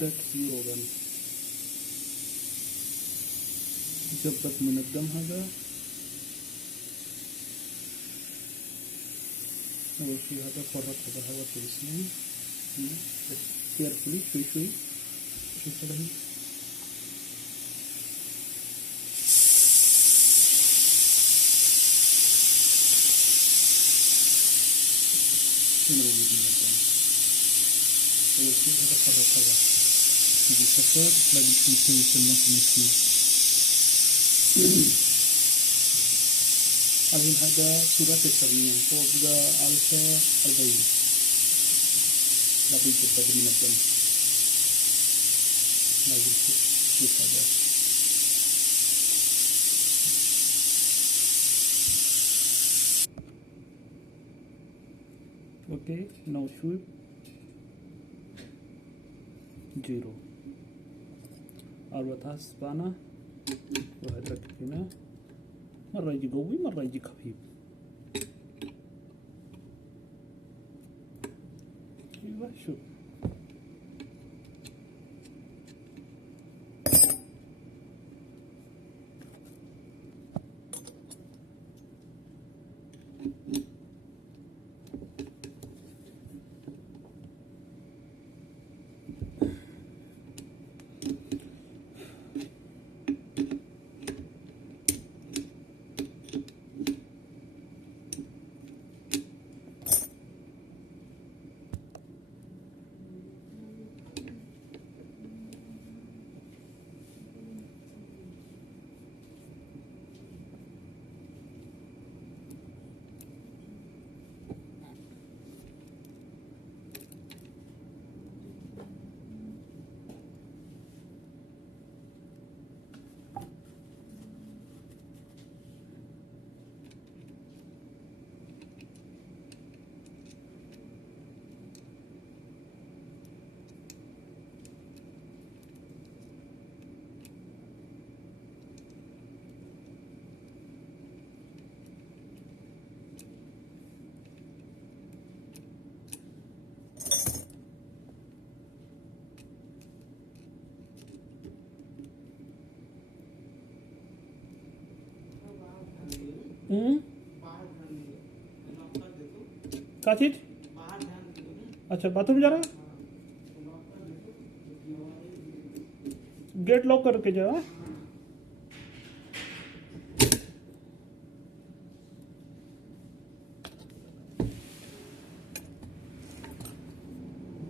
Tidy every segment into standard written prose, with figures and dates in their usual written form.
عندك يوروغن. ظبط منظم هذا. أول شيء هذا فرق هذا الهواء كويسين. كيرفولي شوي شوي. شوف هذا هي. هنا موجود منظم. أول شيء هذا فرق هذا. يجي صفر لازم نسوي سنة في الحين هذا صورة تسمية فوق ذا 1040 لكن جدا منظم. لازم شوف هذا. اوكي now shoot 0 أربعة سبانة وهذا هنا مرة يجي قوي مرة يجي خفيف. ايوه شوف क्या चीज? अच्छा बाथरूम जा रहा है, गेट लॉक करके जा।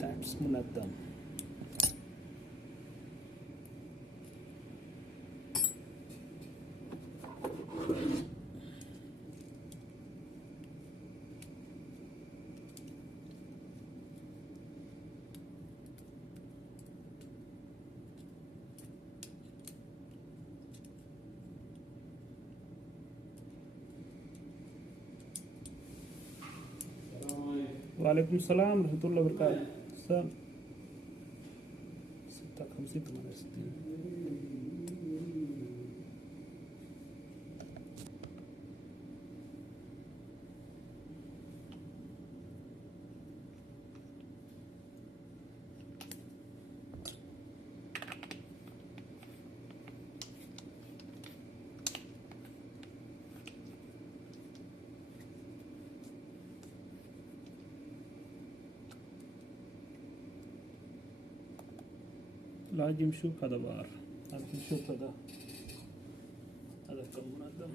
That's منظم. वालेकुम सलाम रहमतुल्लाहि व बरकातहू। सर 56 لازم نشوف هذا بار، لازم نشوف هذا كم منظم.